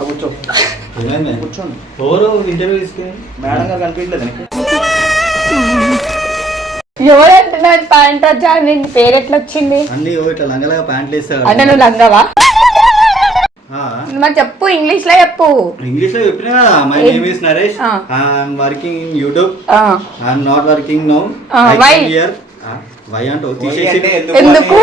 కూర్చో కూర్చోండి. ఎవరు ఇంటర్వ్యూ తీసుకుని మేడం గారు కనిపించలేదు నీకు? ఎవరంటున్నాడు ప్యాంట్ వచ్చా? నేను పేరు ఎట్లా వచ్చింది? అన్ని ఇట్లా లంగలాగా ప్యాంట్లు వేస్తాడు అంటే నువ్వు లంగవా? మరి చెప్పు, ఇంగ్లీష్ లో చెప్పు. ఇంగ్లీష్ లో చెప్పినా కదా. My name is Naresh. I'm working in YouTube. I'm not working now. Why? Why అంటూ తీసేసి ఎందుకు?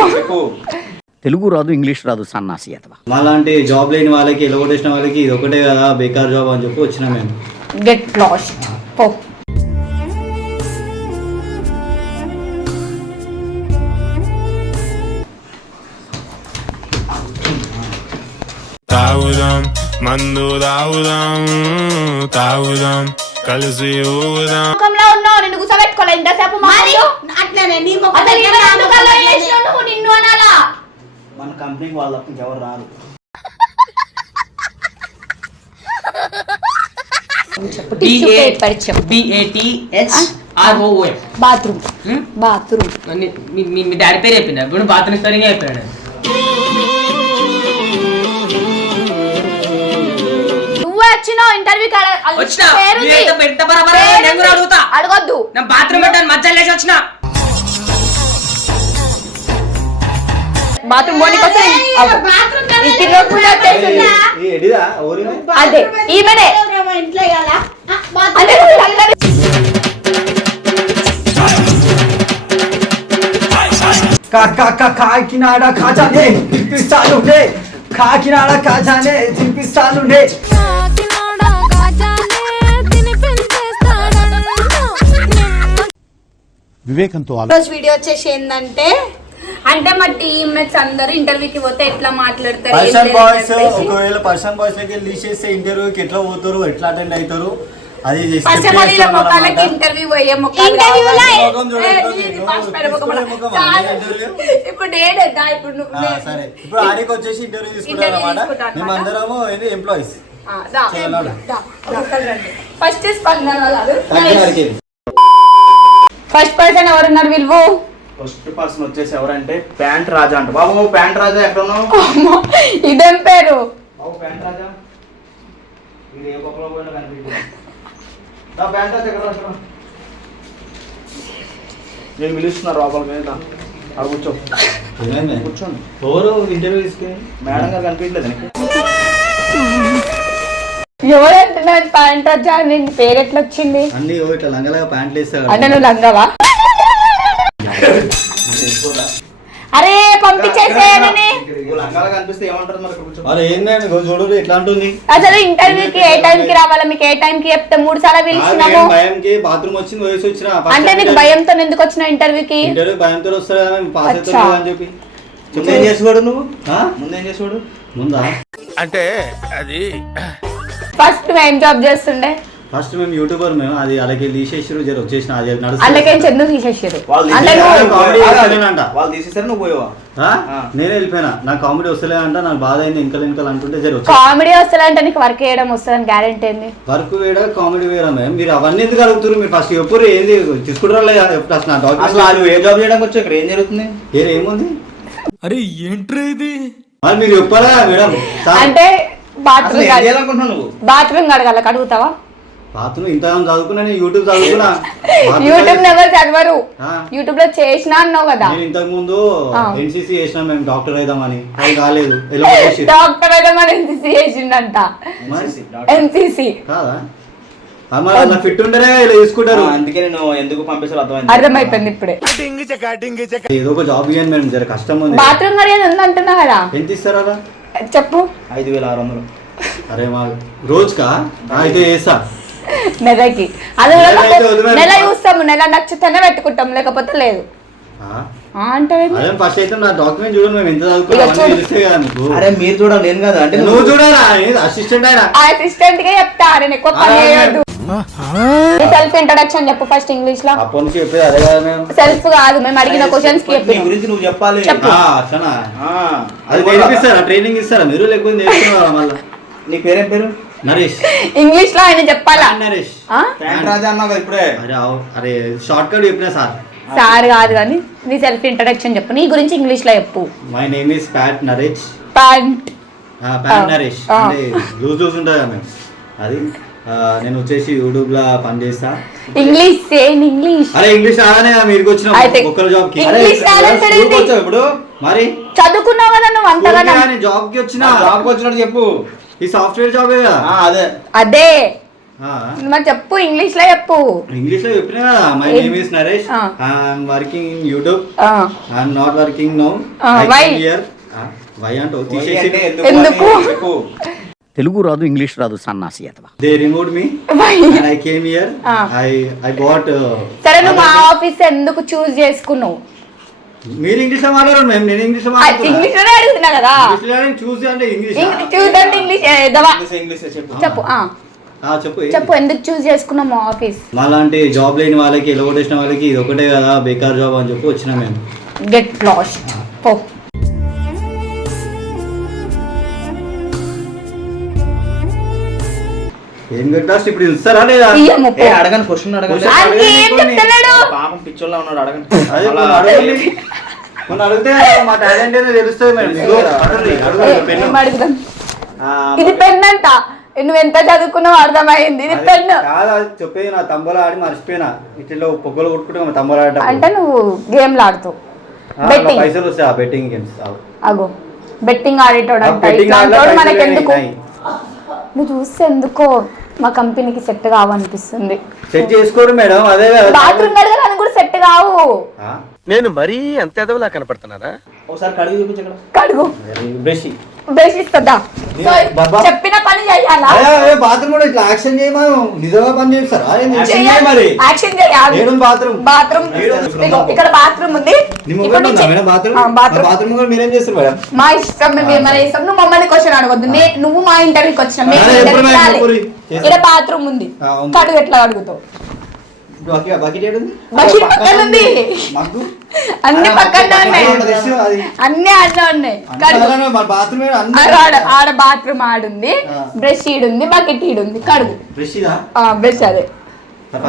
తెలుగు రాదు, ఇంగ్లీష్ రాదు, సన్నాసి అతవా. మాలాంటి జాబ్ లేని వాళ్ళకి, ఎలగొట్టేసిన వాళ్ళకి ఇది ఒకటే కదా బేకార్ జాబ్ అని చెప్పి వచ్చినా మేము. గెట్ లాస్ట్ పో. తాగుదాం మందు తాగుదాం తాగుదాం కలిసి ఊగుదాం. ముఖంలో ఉన్నావు, నిన్ను కూర్చోబెట్టుకోలే ఇంతసేపు. అట్లనే నీ నువ్వు నిన్ను అనాలా? మన కంపెనీకి వాళ్ళ తప్ప ఇంకెవరు రాదు. బాత్రూమ్. బాత్రూమ్ మీ డాడీ పేరు చెప్పింది. ఇప్పుడు బాత్రూమ్ స్పెల్లింగ్ చెప్పాడు. నువ్వే వచ్చినావు ఇంటర్వ్యూకి. అడగొద్దు. బాత్రూమ్ పెట్టాను, మధ్య లేచి వచ్చిన బాత్రూమ్ పోనీ కోసం అదే ఈమెనే ఇంట్లో అంటే కాకినాడ కాజానే తినిపిస్తానుండే, కాకినాడ కాజానే తినిపిస్తానుండే. వివేకంతో వీడియో వచ్చేసి ఏంటంటే అంటే మా టీమ్మేట్స్ అందరూ ఇంటర్వ్యూకి పోతే ఎట్లా మాట్లాడతారు, పర్సన్ బాయ్స్ ఒకవేళ పర్సన్ బాయ్స్ లకి తీసేస్తే ఇంటర్వ్యూకి ఎట్లా పోతారు, ఎట్లా అటెండ్ అవుతారు అది ఇంటర్వ్యూ పోయే ఇప్పుడు నేనేద్దా ఇప్పుడు సరే. ఇప్పుడు ఆడికి వచ్చేసి ఇంటర్వ్యూ తీసుకుంటారు అన్నమాట. మేమందరము ఎంప్లాయీస్. ఫస్ట్ ఫస్ట్ పర్సన్ ఎవరున్నారు వీళ్ళు? ఫస్ట్ పర్సన్ వచ్చేసి ఎవరంటే ప్యాంట్ రాజా అంట. బాబు ప్యాంట్ రాజా ఎక్కడ ఉన్నావు? ఇదేం పేరు బాబు? ప్యాంట్ రాజా ఇది ఏ పక్కలో పోయినా కనిపించదు. ప్యాంట్ రాజా ఎక్కడ వస్తున్నా? నేను పిలుస్తున్నా లోపలికి. కూర్చో కూర్చోండి. ఎవరు ఇంటర్వ్యూ తీసుకుని మేడం గారు కనిపించలేదు నీకు? ఎవరంటున్నాడు ప్యాంట్ వచ్చా? నేను పేరు ఎట్లా వచ్చింది? అన్ని ఇట్లా లంగలాగా ప్యాంట్లు వేస్తాడు. అంటే నువ్వు లంగవా? అరే పంపించేసేయని. కనిపిస్తే ఏమంటారు మరి? కూర్చో. అరే ఏందండి చూడు ఎట్లా ఉంటుంది. అసలు ఇంటర్వ్యూకి ఏ టైం కి రావాలా? మీకు ఏ టైం కి చెప్తే 3 సార్లు పిలిచినాము. భయంకి బాత్రూమ్ వచ్చింది వయసు వచ్చిన. అంటే నీకు భయంతో ఎందుకు వచ్చిన ఇంటర్వ్యూకి? ఇంటర్వ్యూ భయంతో వస్తా పాస్ అవుతారు అని చెప్పి. ముందేం చేసేవాడు నువ్వు? ముందేం చేసేవాడు? ముందా అంటే అది ఫస్ట్ ఏం జాబ్ చేస్తుండే? ఫస్ట్ మేము యూట్యూబర్. మేము అది అలాగే తీసేసారు జర వచ్చేసిన అది అందుకే ఎందుకు తీసేసారు? వాళ్ళు తీసేసారు, నువ్వు పోయావా? నేనే వెళ్ళిపోయినా. నాకు కామెడీ వస్తలేదంట, నాకు బాధ అయింది. ఇంకా అంటుంటే జర కామెడీ వస్తుందంటే నీకు వర్క్ చేయడం వస్తుందని గ్యారెంటీ ఏంది? వర్క్ వేడా కామెడీ వేరా? మీరు అవన్నీ ఎందుకు అడుగుతారు? మీరు ఫస్ట్ ఎప్పుడు ఏంది తీసుకుంటారా లేదా? ఫస్ట్ నా డాక్యుమెంట్ ఏ జాబ్ చేయడానికి వచ్చి ఇక్కడ ఏం జరుగుతుంది? ఏముంది? అరే ఏంట్రా ఇది? మరి మీరు చెప్పారా మేడం? అంటే నువ్వు బాత్రూమ్ కడగాలకు అడుగుతావా? బాత్రూమ్ ఇంత చదువుకున్నా, నేను యూట్యూబ్ చదువుకున్నా. యూట్యూబ్ ఎవరు చదవరు, యూట్యూబ్ లో చేసినా అన్నావు కదా. నేను ఇంతకు ముందు ఎన్సీసీ చేసినా, మేము డాక్టర్ అయిదామని. అది కాలేదు. డాక్టర్ అయిదామని ఎన్సీసీ చేసిండంట. ఎన్సీసీ కాదా? అలా ఫిట్ ఉంటేనే ఇలా తీసుకుంటారు. అందుకే నేను ఎందుకు పంపిస్తారు అర్థమైపోయింది ఇప్పుడే. ఏదో ఒక జాబ్ ఇవ్వండి మేడం, జర కష్టం ఉంది. బాత్రూమ్ కడిగేది ఉందంటున్నా కదా, ఎంత ఇస్తారా? చెప్పు. 5600. అరే మా రోజుకా? అయితే వేస్తా నెలకి. అది నెల చూస్తాము, నెల నచ్చితేనే పెట్టుకుంటాం, లేకపోతే లేదు. అంటే ఫస్ట్ అయితే నా డాక్యుమెంట్ చూడండి, మేము ఎంత చదువుకున్నాం. అరే మీరు చూడాలి, నేను కదా. అంటే నువ్వు చూడాలా? అసిస్టెంట్ అయినా అసిస్టెంట్ గా చెప్తా. నేను ఎక్కువ పని చేయొద్దు. సెల్ఫ్ ఇంట్రడక్షన్ చెప్పు ఫస్ట్ ఇంగ్లీష్ లో. చెప్పేది అదే కదా మేము. సెల్ఫ్ కాదు, మేము అడిగిన క్వశ్చన్స్ కి చెప్పు. గురించి నువ్వు చెప్పాలి. అది నేర్పిస్తారా? ట్రైనింగ్ ఇస్తారా మీరు? లేకపోతే నేర్చుకున్నారా? మళ్ళీ నీ పేరేం పేరు? నరేష్. ఇంగ్లీష్ లో ఆయన చెప్పాలా? నరేష్. ప్యాంట్ రాజా అన్నావు కదా ఇప్పుడే. అరే షార్ట్ కట్ చెప్పినా సార్. సార్ కాదు కానీ నీ సెల్ఫ్ ఇంట్రడక్షన్ చెప్పు. నీ గురించి ఇంగ్లీష్ లో చెప్పు. My name is Pat Naresh. Pant pan Naresh ఆ. అంటే లూజ్ ఉంటుంది కదా మేము అది నేను వచ్చేసి యూట్యూబ్ లా పని చేస్తా. English Sen English. అరే ఇంగ్లీష్ రాగానే మీరు వచ్చిన అయితే ఒక్కల జాబ్ కి ఇంగ్లీష్ రాదంటాడు ఏంటి? వచ్చావు ఇప్పుడు మరి చదువుకున్నావు కదా నువ్వు అంతగా. జాబ్ కి వచ్చిన జాబ్కి వచ్చినట్టు చెప్పు. ఈ సాఫ్ట్వేర్ జాబే కదా. అదే అదే ఆ. మరి చెప్పు, ఇంగ్లీష్ లో చెప్పు. ఇంగ్లీష్ లో చెప్పినా కదా. My name is Naresh. I'm working in YouTube. I'm not working now. Why? Why అంటూ తీసేసి ఎందుకు? చెప్పు. తెలుగు రాదు ఇంగ్లీష్ రాదు సన్నాసి అతవా. They removed me and I came here. I but. సరే నువ్వు మా ఆఫీస్ ఎందుకు చూస్ చేసుకున్నావు? మీరు ఇంగ్లీష్ లో మాట్లాడారు మేము, నేను ఇంగ్లీష్ లో మాట్లాడుతున్నా. ఇంగ్లీష్ లోనే అడుగుతున్నా కదా. ఇంగ్లీష్ లో చూసి అంటే ఇంగ్లీష్ చూస్ అంటే ఇంగ్లీష్ ఏదవా? ఇంగ్లీష్ చెప్పు. చెప్పు చెప్పు చెప్పు ఎందుకు చూస్ చేసుకున్నావు మా ఆఫీస్? మాలాంటి జాబ్ లేని వాళ్ళకి ఎలగొట్టేసిన వాళ్ళకి ఇది ఒకటే కదా బేకార్ జాబ్ అని చెప్పి వచ్చినా మేము. గెట్ లాస్ట్ పో. ఏం పెట్టాస్ట్ ఇప్పుడు ఇస్తారా లేదా? ఇయ్యము పో. అడగండి, క్వశ్చన్ అడగండి. ఆయనకి ఏం చెప్తున్నాడు? పాపం పిచ్చోళ్ళ ఉన్నాడు, అడగండి. అదే మొన్న అడగండి. మొన్న అడిగితే మా టాలెంట్ ఏదో తెలుస్తుంది మేడం. ఇదిగో అడగండి, అడగండి, పెన్ను. ఏం అడుగుదాం? ఆ, ఇది పెన్ అంట. నువ్వు ఎంత చదువుకున్నావు అర్థమైంది. ఇది అదే పెన్ కాదు, అది చెప్పేది నా తమ్ములు ఆడి మర్చిపోయినా. ఇట్లా పొగ్గలు కొట్టుకుంటే తమ్ములు అంటే ఆడటం నువ్వు గేమ్లు ఆడుతావు. బెట్టింగ్ పైసలు వస్తాయి ఆ బెట్టింగ్ గేమ్స్. అగో బెట్టింగ్ ఆడేటోడు అంట. బెట్టింగ్ ఇట్లాంటోడు మనకి ఎందుకు? నువ్వు చూస్తే ఎందుకో మా కంపెనీకి సెట్ కావనిపిస్తుంది. సెట్ చేసుకోరు మేడం. అదే కదా. బాత్రూమ్ కడగా అని కూడా సెట్ కావు. ఆ? నేను మరీ అంత ఎదవలా కనపడుతున్నారా? ఒకసారి కడిగి చూపించగల. కడుగు బ్రష్ బ్రష్ ఇస్తుందా? సో బాబా. చెప్పిన పని చెయ్యాలా? బాత్రూమ్ కూడా ఇట్లా యాక్షన్ చేయమా? నిజంగా పని చేస్తారా? చెయ్యాలి. మరి యాక్షన్ చేయాలి. ఏడుంది బాత్రూమ్? బాత్రూమ్ ఇగో ఇక్కడ బాత్రూమ్ ఉంది. నీ ఇప్పుడు మొబైల్ ఉందా నుంచి- మేడం బాత్రూమ్? ఆ, బాత్రూమ్. బాత్రూమ్ కూడా మీరేం చేస్తారు మేడం? మా ఇష్టం, మేము మన ఇష్టం. నువ్వు మమ్మల్ని క్వశ్చన్ అడగొద్దు. నువ్వు మా ఇంటర్వ్యూకి వచ్చిన అరే, ఎప్పుడు మేము ఎప్పుడు చేస్తాం? ఇక్కడ బాత్రూమ్ ఉంది. ఆ, ఉంది. కడుగు ఎట్లా అడుగుతావు? బకెట్ ఏడుంది? బకెట్ పక్కన ఉంది. మాకు అన్ని పక్కన ఉన్నాయి. అది అన్ని అన్నీ ఉన్నాయి. కడుగు. బాత్రూమ్ ఆడ బాత్రూమ్ ఆడుంది. బ్రష్ ఈడుంది. బకెట్ ఈడుంది. కడుగు. బ్రష్ ఇదా? బ్రష్ అదే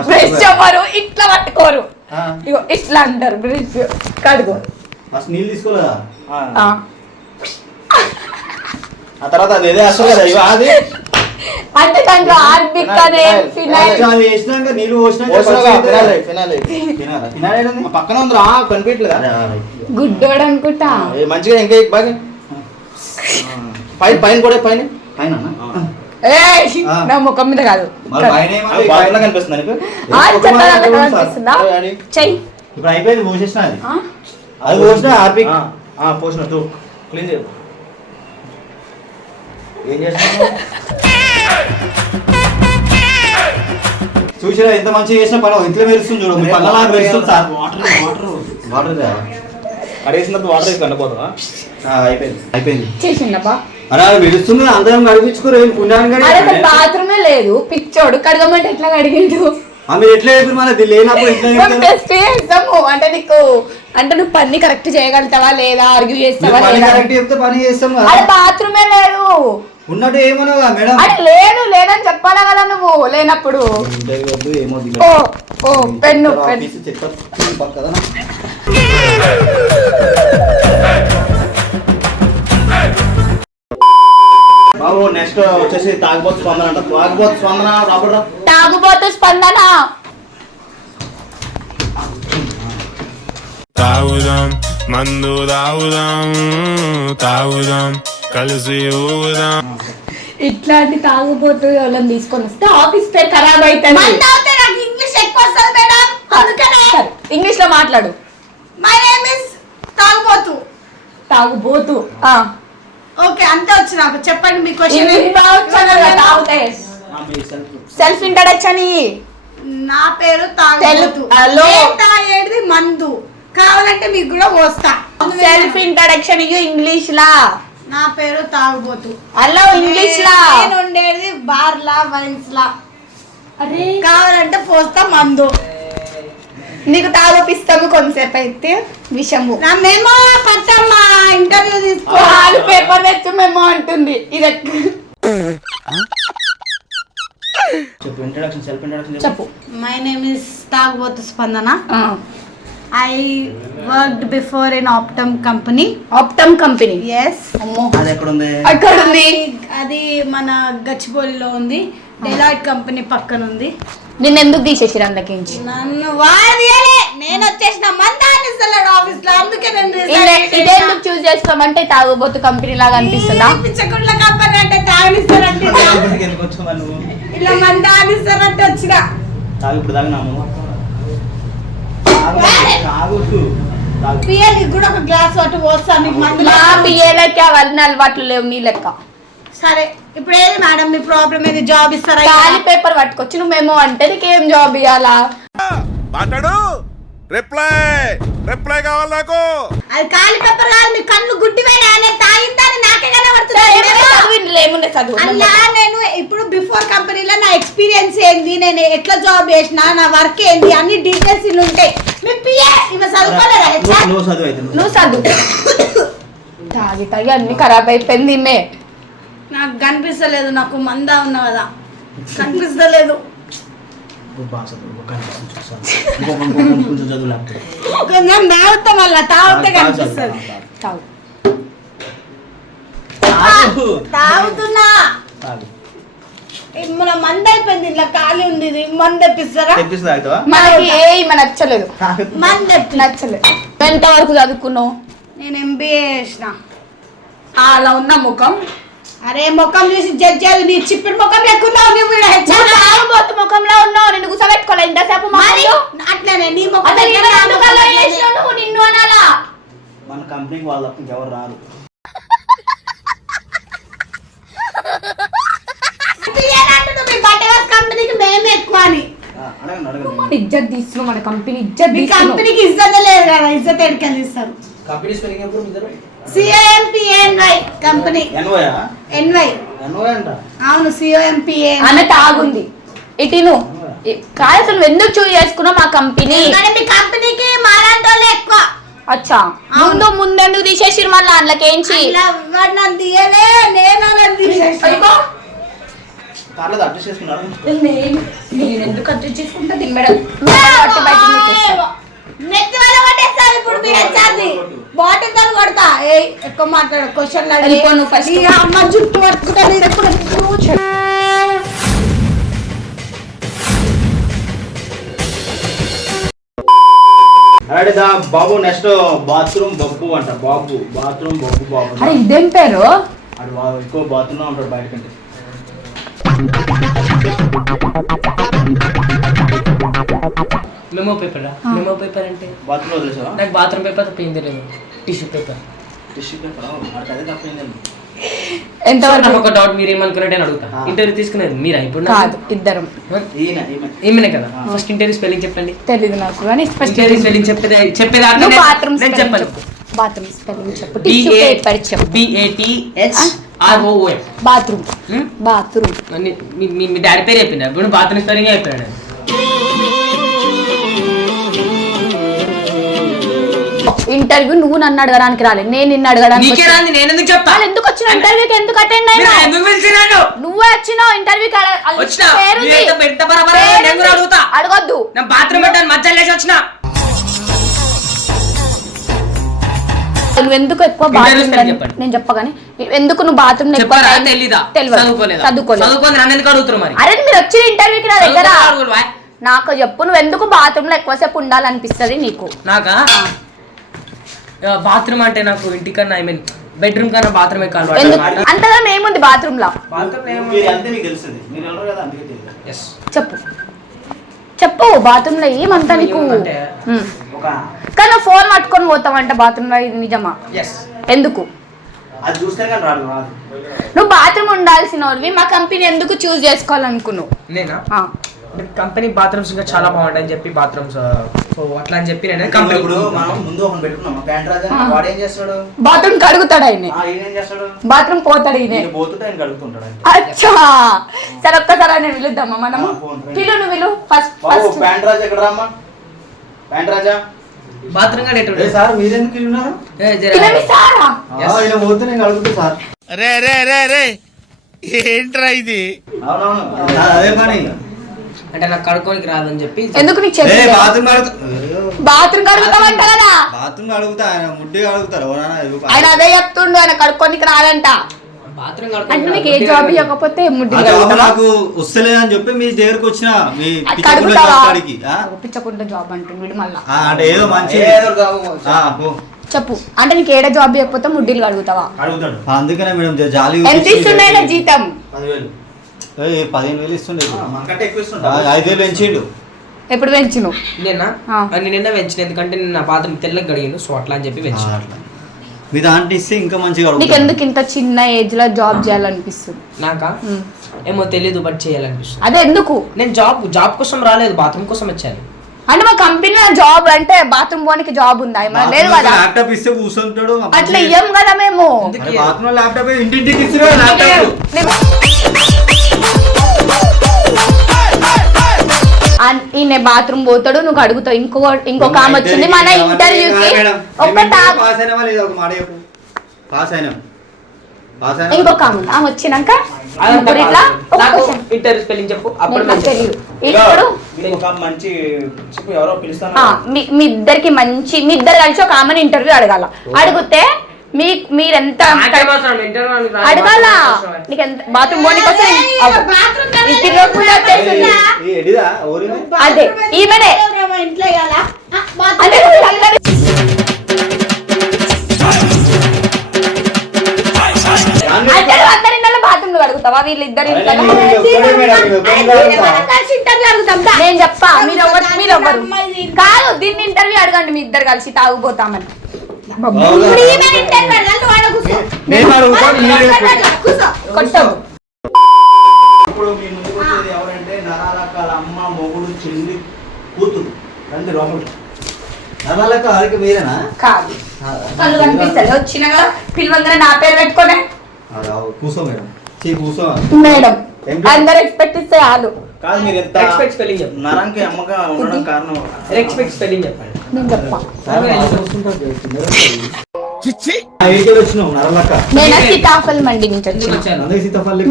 బ్రష్ చెప్పరు. ఇట్లా పట్టుకోరు. ఇగో ఇట్లా అంటారు బ్రష్. కడుగు. ఫస్ట్ నీళ్ళు తీసుకోలేదా? ఆ తర్వాత అది ఏదే వస్తుంది కదా ఇవా అది అంటే దాంట్లో హార్పిక్ అనే ఫినాయిల్ అది వేసినాక నీళ్ళు పోసినాక పోసినాక పచ్చి ఫినాయిల్ అయితే ఫినాయిల్ తినాలా? తినాలా ఏడుంది? ఆ పక్కన ఉందిరా, కనిపించలేదా? అరే, ఆ, రైట్. గుడ్డోడు అనుకుంటా. ఏ మంచిగా ఇంకా బాగా పైన పైన కూడా పైన పైన ఏయ్, ఆ. నా ముఖం మీద కాదు. మరి పైన ఏమో బాగా కనిపిస్తుంది నీకు. అనిపిస్తుందా? చెయ్యి. ఇప్పుడు అయిపోయింది పోసేసిన అది. ఆ? అది పోసిన హార్పిక్. పోసిన తూ క్లీన్ చేయ. ఏం చేస్తున్నావు? చూసినా ఎంత మంచిగా చేసిన పని ఇంట్లో మెరుస్తుంది చూడు. మీ పనులా మెరుస్తుంది సార్. వాటర్ అడిగేసిన వాటర్ వేసి కండిపోతావా? అయిపోయింది. చేసిండబ్బా. అలా మెరుస్తుంది. అందరం కడిపించుకోరు ఏం పుణ్యాన్ని అరే అసలు కానీ బాత్రూమే లేదు. పిచ్చోడు కడగమంటే ఎట్లా కడిగిండు? మీరు ఎట్లా చెప్పారు మనది లేనప్పుడు ఎట్లా మేము చెప్తారు? టెస్ట్ చేస్తాము. అంటే నీకు అంటే నువ్వు పని కరెక్ట్ చేయగలుగుతావా లేదా, ఆర్గ్యూ చేస్తావా మీరు పని లేదా? కరెక్ట్ చెప్తే పని చేస్తాం కదా. అరే బాత్రూమే లేదు. ఉన్నట్టు ఏమన్నావు మేడం? అరే లేదు లేదని చెప్పాలా కదా నువ్వు లేనప్పుడు. ఇంటర్వ్యూ వద్దు, ఏమో ఓ ఓ పెన్ను పెన్. కదా. బాబు నెక్స్ట్ వచ్చేసి తాగుబోతు స్పందన అంట. తాగుబోతు స్పందన రాబడి రా. తాగుబోతు స్పందన. తాగుదాం మందు తాగుదాం తాగుదాం కలిసి ఊగుదాం. ఇట్లాంటి తాగుబోతు వాళ్ళని తీసుకొని వస్తే ఆఫీస్ పేరు ఖరాబ్ అవుతుంది. మందు అవుతే నాకు ఇంగ్లీష్ ఎక్కువ వస్తుంది మేడం, అందుకనే. ఇంగ్లీష్ లో మాట్లాడు. మై నేమ్ ఇస్ తాగుబోతు. తాగుబోతు. ఓకే అంతే వచ్చు నాకు. చెప్పండి మీ క్వశ్చన్. Self introduction. నా పేరు తాగుబోతు. తెలుగు. హలో. నేను తాగేది మందు. కావాలంటే మీకు కూడా పోస్తా. సెల్ఫ్ ఇంట్రడక్షన్ ఇంగ్లీష్ లా. నా పేరు తాగుబోతు. హలో ఇంగ్లీష్ లా. నేను ఉండేది బార్లా వైన్స్ లా. అరే కావాలంటే పోస్తా మందు. నీకు తాగుపిస్తాము కొంతసేపు అయితే విషము. నా మెమో పట్టమ్మా, ఇంటర్వ్యూ తీసుకో. వాళ్ళు పేపర్ తెచ్చు మేము అంటుంది. ఇది చెప్పు ఇంట్రడక్షన్, సెల్ఫ్ ఇంట్రడక్షన్ చెప్పు. మై నేమ్ ఇస్ తాగుబోతు స్పందన. I worked before in Optum company. Optum company. Yes. అమ్మో అది ఎక్కడ ఉంది? అక్కడ ఉంది. అది మన గచ్చిబౌలిలో ఉంది. డెలాయిట్ కంపెనీ పక్కన ఉంది. నిన్ను ఎందుకు తీసేసిరు అందులోకించి? నన్ను వాడియలే, నేను వచ్చేసిన మందాని సలాడ్ ఆఫీస్ లో, అందుకే నేను ఇదే ఎందుకు చూస్ చేసుకోమంటే తాగుబోతు కంపెనీ లాగా అనిపిస్తుందా? పిచ్చకుండ్ల కంపెనీ అంటే తాగిస్తారంటే కంపెనీకి ఎందుకు వచ్చావు మరి నువ్వు? ఇలా మందానిస్తారంటే వచ్చిన. తాగు ఇప్పుడు తాగినాము. పియలి కూడా ఒక గ్లాస్ వాటర్ పోస్తాను నీకు మందు. మా పిల్లలకి అవన్నీ అలవాట్లు లేవు నీ లెక్క. సరే ఇప్పుడు ఏది మేడం మీ ప్రాబ్లం ఏది? జాబ్ ఇస్తారా? ఖాళీ పేపర్ పట్టుకొచ్చి నువ్వు మేము అంటే నీకేం జాబ్ ఇవ్వాలా? మాట్లాడు. రిప్లై కావాలి నాకు. అది ఖాళీ పేపర్ కాదు, మీ కళ్ళు గుడ్డివైనా నేను తాగిందని నాకే ఏముండే చదువు అలా. నేను ఇప్పుడు బిఫోర్ కంపెనీలో నా ఎక్స్పీరియన్స్ ఏంది, నేను ఎట్లా జాబ్ చేసిన, నా వర్క్ ఏంది, అన్ని డీటెయిల్స్ ఇల్లు ఉంటాయి. మీ పిఏ ఇవి చదువుకోలేరా? నువ్వు చదువు అయితే నువ్వు చదువు. తాగి తాగి అన్ని ఖరాబ్ అయిపోయింది ఈమె. నాకు కనిపిస్తలేదు, నాకు మందా ఉన్నా కదా కనిపిస్తలేదు. కొంచెం చదువు లేకపోతే కొంచెం తాగుతా, మళ్ళా తాగితే కనిపిస్తుంది. తాగు. తాగుతున్నా. మన మంద అయిపోయింది, ఇట్లా ఖాళీ ఉంది. ఇది మంద తెప్పిస్తారా? తెప్పిస్తా తాగుతావా? మనకి నచ్చలేదు. మంద నచ్చలేదు. ఎంత వరకు చదువుకున్నావు? నేను ఎంబీఏ చేసిన. అలా ఉన్న ముఖం. అరే ముఖం చూసి జడ్జాలు, నీ చిప్పిడి ముఖం లేకున్నావు. నువ్వు తాగుబోతు ముఖంలో ఉన్నావు. నిన్ను కూర్చోబెట్టుకోలే ఇంతసేపు అట్లనే నీ ముఖం నువ్వు నిన్ను అనాలా? మన కంపెనీకి వాళ్ళు తప్ప ఇంకెవరు రారు. కంపెనీకి మేమే ఎక్కువ అని అడగండి అడగండి. ఇజ్జత్ తీస్తున్నావు, మన కంపెనీ ఇజ్జత్ మీ కంపెనీకి ఇజ్జత్ లేదు కదా, ఇజ్జత్ ఎక్కడికి ఇస్తారు? కంపెనీ స్పెల్లింగ్ ఎప్పుడు మీ దగ్గర? COMPANY company. ఎన్వయా? ఎన్వై. ఎన్వయ్ అంట. అవును COMPANY అన్న తాగుంది. ఇటీను కాదు, అసలు నువ్వు ఎందుకు చూస్ చేసుకున్నావు మా కంపెనీ? మీ కంపెనీకి మాలాంటి వాళ్ళే ఎక్కువ. అచ్చా, ముందెందుకు తీసేసిరు మళ్ళీ అందులోకేంచి? నన్ను తీయలే, నేను నన్ను తీసేసి. పర్లేదు అడ్జస్ట్ చేసుకున్నాడు. నేను ఎందుకు అడ్జస్ట్ చేసుకుంటా? తిమ్మడం నెక్స్ట్ వల్ల కొట్టేస్తారు. ఇప్పుడు మీరు వచ్చారు బాటిల్ తో కొడతా. ఎక్కువ మాట్లాడు, క్వశ్చన్ అమ్మ జుట్టు పట్టుకుంటా. నేను ఎప్పుడు అలాంటి బాబు నెక్స్ట్ బాత్రూమ్ బబ్బు అంట. బాబు బాత్రూమ్ బబ్బు బాబు. అరే ఇదేం పేరు? అది ఎక్కువ బాత్రూమ్ లో ఉంటాడు బయటకంటే. Memo paper. మెమో పేపర్ అంటే బాత్రూమ్ లో తెలుసా? నాకు బాత్రూమ్ పేపర్ తప్ప ఏం తెలియదు. Tissue paper. టిష్యూ పేపర్ అదే తప్పైందండి. ఎంతవరకు? నాకు ఒక డౌట్, మీరు ఏమనుకున్నట్టే అడుగుతా. ఇంటర్వ్యూ తీసుకునేది మీరా ఇప్పుడు? కాదు, ఇద్దరం. ఏమైనా కదా. ఫస్ట్ ఇంటర్వ్యూ స్పెల్లింగ్ చెప్పండి. తెలీదు నాకు, కానీ ఇంటర్వ్యూ స్పెల్లింగ్ చెప్పేది బాత్రూమ్ నేను చెప్పాను. బాత్రూమ్ స్పెల్లింగ్ చెప్పు. టిష్యూ పేపర్ చెప్పు. BATHROOM. బాత్రూమ్. బాత్రూమ్. మీ డాడీ పేరు చెప్పింది. ఇప్పుడు బాత్రూమ్ స్పెల్లింగ్ చెప్పాడు. ఇంటర్వ్యూ నువ్వు నన్ను అడగడానికి రాలేదు, నేను నిన్ను అడగడానికి. నేను ఎందుకు చెప్తా? ఎందుకు వచ్చిన ఇంటర్వ్యూకి? ఎందుకు అటెండ్ అయినా? నువ్వే వచ్చినావు ఇంటర్వ్యూకి. అడగొద్దు. బాత్రూమ్ మధ్యలో వచ్చిన. నువ్వు ఎందుకు ఎక్కువ బాత్రూమ్? నేను చెప్పగానే ఎందుకు నువ్వు బాత్రూమ్ అరే మీరు వచ్చిన ఇంటర్వ్యూకి నా దగ్గర నాకు చెప్పు. నువ్వు ఎందుకు బాత్రూమ్ లో ఎక్కువసేపు ఉండాలనిపిస్తుంది నీకు? నాకా బాత్రూమ్ అంటే నాకు ఇంటికన్నా ఐ మీన్ బెడ్రూమ్ కన్నా బాత్రూమ్ ఎక్కాలి. అంతగా ఏముంది బాత్రూమ్ లో? చెప్పు చెప్పు. బాత్రూమ్ లో ఏమంతా నీకు? కానీ ఫోన్ పట్టుకొని పోతావంట బాత్రూమ్ లో, ఇది నిజమా? ఎందుకు? నువ్వు బాత్రూమ్ ఉండాల్సినవి మా కంపెనీ ఎందుకు చూస్ చేసుకోవాలనుకున్నావు? నేనా? కంపెనీ బాత్రూమ్స్ ఇంకా చాలా బాగుంటాయని చెప్పి బాత్రూమ్స్ అట్లా అని చెప్పి నేను కంపెనీ బాత్రూమ్ కడుగుతాడు ఆయన. బాత్రూమ్ పోతాడు ఈయన. అచ్చా, సరే ఒక్కసారి ఆయన పిలుద్దామా మనము? పిలు, నువ్వు పిలు ఫస్ట్. బాత్రూమ్ కూడా సార్ మీరెందుకు ఉన్నారు? ఏంట్రా ఇది? అవునవును అదే పని. అంటే నాకు కడుక్కోనికి రాదని చెప్పి ఎందుకు నీకు చెప్పి బాత్రూమ్ కడుగుతావంట కదా. బాత్రూమ్ అడుగుతా, ఆయన ముడ్డి అడుగుతారు ఎవరైనా. ఆయన అదే చెప్తుండు, ఆయన కడుక్కోనికి రాదంట. బాత్రూమ్ అంటే నీకు ఏ జాబ్ ఇవ్వకపోతే ముడ్డి ఆ జాబ్ నాకు వస్తలేదని చెప్పి మీ దగ్గరకు వచ్చిన మీ పిచ్చకుండ జాబ్ కాడికి. పిచ్చకుంట జాబ్ అంటుంది వీడు మళ్ళా. అంటే ఏదో మంచి చెప్పు, అంటే నీకు ఏడ జాబ్ ఇవ్వకపోతే ముడ్డీలు కడుగుతావా? అడుగుతాడు. అందుకనే మేడం జాలి ఎంత ఇస్తున్నాయి జీతం? 15,000 ఇస్తుండే. మనకంటే ఎక్కువ ఇస్తుంటా. 5,000 పెంచిండు. ఎప్పుడు పెంచిను? నిన్న పెంచిన, ఎందుకంటే నిన్న బాత్రూమ్ తెల్లకి గడిగాను, సో అట్లా అని చెప్పి పెంచిన. మీ దాంట్లో ఇస్తే ఇంకా మంచిగా. నీకు ఎందుకు ఇంత చిన్న ఏజ్ లో జాబ్ చేయాలనిపిస్తుంది? నాకా ఏమో తెలీదు, బట్ చేయాలనిపిస్తుంది. అదే ఎందుకు? నేను జాబ్ కోసం రాలేదు, బాత్రూమ్ కోసం వచ్చాను. అంటే మా కంపెనీలో జాబ్ అంటే బాత్రూమ్ పోనీకి జాబ్ ఉందా? ఏమన్నా లేదు కదా. ల్యాప్టాప్ ఇస్తే కూర్చుంటాడు. అట్లా ఇయ్యం కదా మేము. బాత్రూమ్ ల్యాప్టాప్ ఇంటింటికి ఇస్తారు ల్యాప్టాప్. ఈయన బాత్రూమ్ పోతాడు, నువ్వు అడుగుతావు. ఇంకొక ఆమె వచ్చింది మన ఇంటర్వ్యూకి. ఇంకొక ఆమె వచ్చినాక ఇంటర్వ్యూ స్పెల్లింగ్ చెప్పు. అప్పుడు మంచి చెప్పు, ఎవరో పిలుస్తాను. మీ ఇద్దరికి మంచి, మీ ఇద్దరు కలిసి ఒక ఆమెను ఇంటర్వ్యూ అడగాల. అడిగితే మీరెంత అడగాల, నీకు ఎంత బాత్రూమ్ పోనీకి వస్తే అదే ఈమెనే. అందరి బాత్రూమ్ అడుగుతావా? వీళ్ళిద్దరు నేను చెప్పా, మీరెవ్వరు కాదు. దీన్ని ఇంటర్వ్యూ అడగండి, మీ ఇద్దరు కలిసి తాగుపోతామని. ఇప్పుడు మీ ముందుకు వచ్చేది ఎవరంటే నరాలక్కల అమ్మ, మొగుడు, చెల్లి, కూతురు. రండి లోపల. నరాలక్క వాళ్ళకి మీరేనా? కాదు, కళ్ళు కనిపిస్తుంది. వచ్చినగా పిలవంగానే నా పేరు పెట్టుకోనే కూర్చో మేడం. కూర్చో మేడం. అందరు ఎక్స్పెక్ట్ ఇస్తే చాలు. కాదు, మీరు ఎంత ఎక్స్పెక్ట్ స్పెల్లింగ్ చెప్పు. నరంకి అమ్మగా ఉండడం కారణం ఎక్స్పెక్ట్ స్పెల్లింగ్ చెప్పండి. నేను చెప్పా. వచ్చినావు నరలక్క. నేను సీతాఫల్ మండి నుంచి వచ్చిన.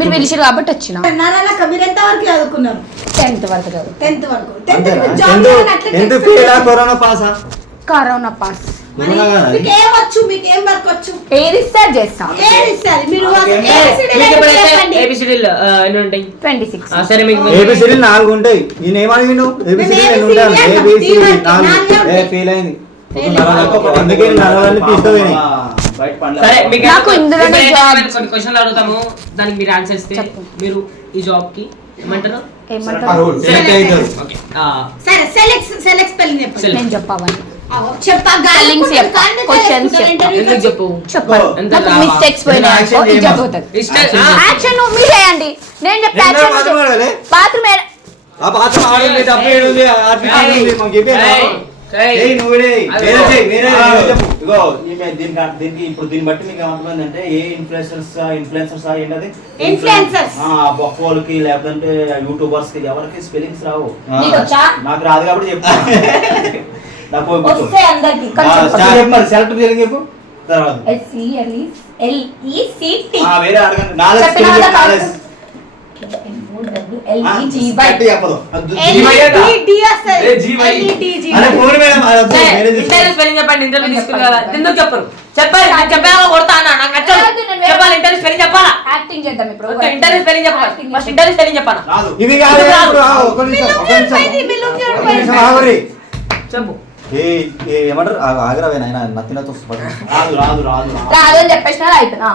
మీరు పిలిచిరు కాబట్టి వచ్చిన. నరాలక్క మీరు ఎంత వరకు చదువుకున్నారు? 10th వరకు చదువు. 10th వరకు. కరోనా పాసా? Corona pass. మీకేమొచ్చు? మీకేం వర్క్ వచ్చు? ఏది ఇస్తారు చేస్తాం. ఏది ఇస్తారు? మీరు 26. సరే, మీకు ఏబిసిడి 4 ఉంటాయి. ఈయన ఏమడిగిండు? ఏబిసిడి 2 ఉంటాయి. ఫెయిల్ అయింది. అందుకే నరాలన్నీ తీసుకోవాలి. సరే, నాకు ఇందులోనే జాబ్. కొన్ని క్వశ్చన్లు అడుగుతాము, దానికి మీరు ఆన్సర్ ఇస్తే మీరు ఈ జాబ్ కి ఏమంటారు? సరే, సెలెక్ట్ స్పెల్లింగ్ చెప్పండి. నేను చెప్పావని మిస్టేక్స్ యాక్షన్ మీరు చేయండి. నేను చెప్తా బాత్రూమ్ దీనికి ఇప్పుడు దీన్ని బట్టి మీకు ఏమంటుంది అంటే ఏ ఇన్ఫ్లుయెన్సర్స్ ఏంటది బొక్కలకి లేకపోతే యూట్యూబర్స్ కి ఎవరికి స్పెల్లింగ్స్ రావు. నాకు రాదు కాబట్టి చెప్తాను. సెలెక్ట్ చేయలేదు చెప్పు. వేరే అడగండి. చెప్పండి. ఇంటర్వ్యూ తీసుకుని ఎందుకు చెప్పరు? చెప్పాలి, చెప్పాలి, కొడతానా? నాకు నచ్చదు. చెప్పాలి, ఇంటర్వ్యూ స్పెల్లింగ్ చెప్పాలా? యాక్టింగ్ చేద్దాం ఇప్పుడు. ఇంటర్వ్యూ స్పెల్లింగ్ చెప్పాలి. ఫస్ట్ ఇంటర్వ్యూ స్పెల్లింగ్ చెప్పాలా? ఇవి చెప్పు. ఏమంటారు? ఆగ్రవేనా నత్తినతో రాదు అని చెప్పేసిన అయిపోయినా.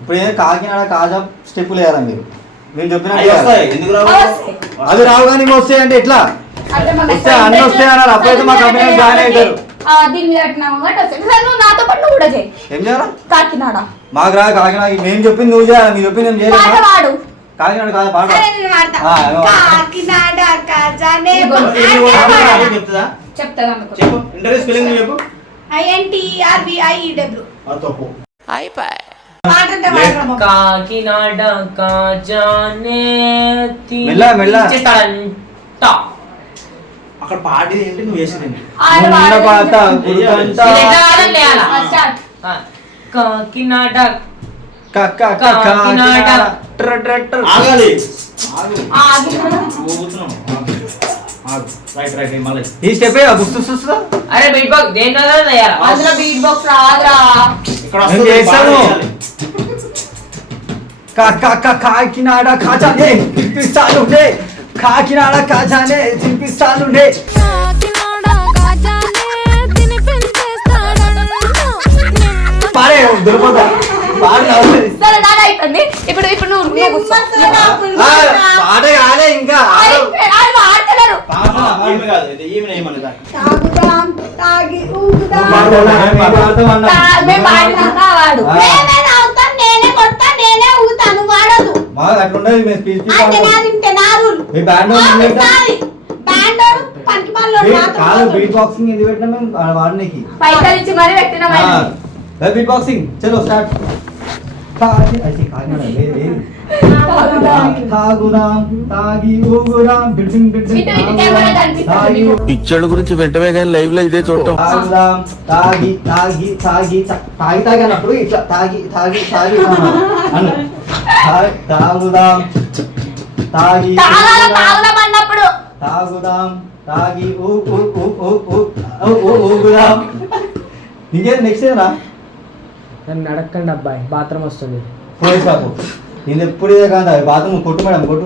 ఇప్పుడు కాకినాడ కాజా స్టెప్పులు వేయాలా మీరు? మీరు చెప్పినట్టు ఎందుకు రావు? అవి రావు కానీ వస్తాయి అంటే ఎట్లా వస్తే అన్ని వస్తాయి అన్నారు. అప్పుడైతే మా కంపెనీ జాయిన్ అవుతారు. దీని మీద నువ్వు నాతో పాటు నువ్వు కూడా చేయి. ఏం చేయాలి? కాకినాడ మాకు రా. కాకినాడ మేము చెప్పింది నువ్వు చేయాలి, మీరు చెప్పింది నేను చేయాలి. వాడు కాకినాడ కాదు పాట. చెప్తా చెప్పు. ఇంటర్వ్యూ స్పెల్లింగ్ చెప్పు. INTRVIEW. తప్పు. కాకినాడ కాజానే అక్కడ పాడేది ఏంటి, నువ్వు వేసేది ఏంటి? కాకినాడ ఆగాలి. ఆగు. ఆగు. నువ్వు కూర్చున్నావు. ఆగు. రైట్ రైట్ మళ్ళీ ఈ స్టెప్ గుర్తొస్తుందా? అరే బీట్ బాక్స్ దేంట్లో తయారా అందులో బీట్ బాక్స్ రాదురా. ఇక్కడ నేను వస్తుంది, చేస్తాను. బాగా చేయాలి. కాకినాడ కాజానే తినిపిస్తానుండే, కాకినాడ కాజానే తినిపిస్తానుండే. పాడే దొరిపోతా పాడు నవ్వుతుంది. సరే నాన్న అయిపోయింది. ఇప్పుడు ఇప్పుడు నువ్వు కూర్చో. పాట కాలే ఇంకా అది ఆడతలేరు. ఈమె కాదు, ఇది ఈమె ఏమన్నది దాన్ని. తాగుదాం తాగి ఊగుదాం. మేము పాడినాక వాడు. నేనే తాగుతాను, నేనే కొడతాను, నేనే ఊగుతాను, వాడదు. మాకు అట్లుండదు మేము స్పీచ్ అంటే నాది ఇంటే నా రూల్. మీ బ్యాండ్ నాది. బ్యాండోడు పనికి మాలోడు మాత్రం కాదు పోతాడు. బీట్ బాక్సింగ్ ఎందుకు పెట్టినా మేము వాడినకి పైసలు ఇచ్చి మరీ పెట్టినాం ఆయన. బీట్ బాక్సింగ్ చలో స్టార్ట్. తాగుదాం తాగి ఊగుదాం బిల్డింగ్ బిల్డింగ్ ఇటు కెమెరా కనిపిస్తుంది మీకు. పిచ్చోళ్ళ గురించి వెంటనే కానీ లైవ్ లో ఇదే చూడటం తాగుదాం తాగి తాగి తాగి తాగి తాగి అన్నప్పుడు ఇట్లా తాగి తాగి తాగి అను తాగుదాం తాగి తాగాల తాగుదాం అన్నప్పుడు తాగుదాం తాగి ఊగుదాం. ఇంకేం నెక్స్ట్ ఏనా నన్ను అడగండి అబ్బాయి బాత్రూమ్ వస్తుంది పోలీస్ బాబు నేను ఎప్పుడు ఇదే కాదు బాత్రూమ్ కొట్టు మేడం కొట్టు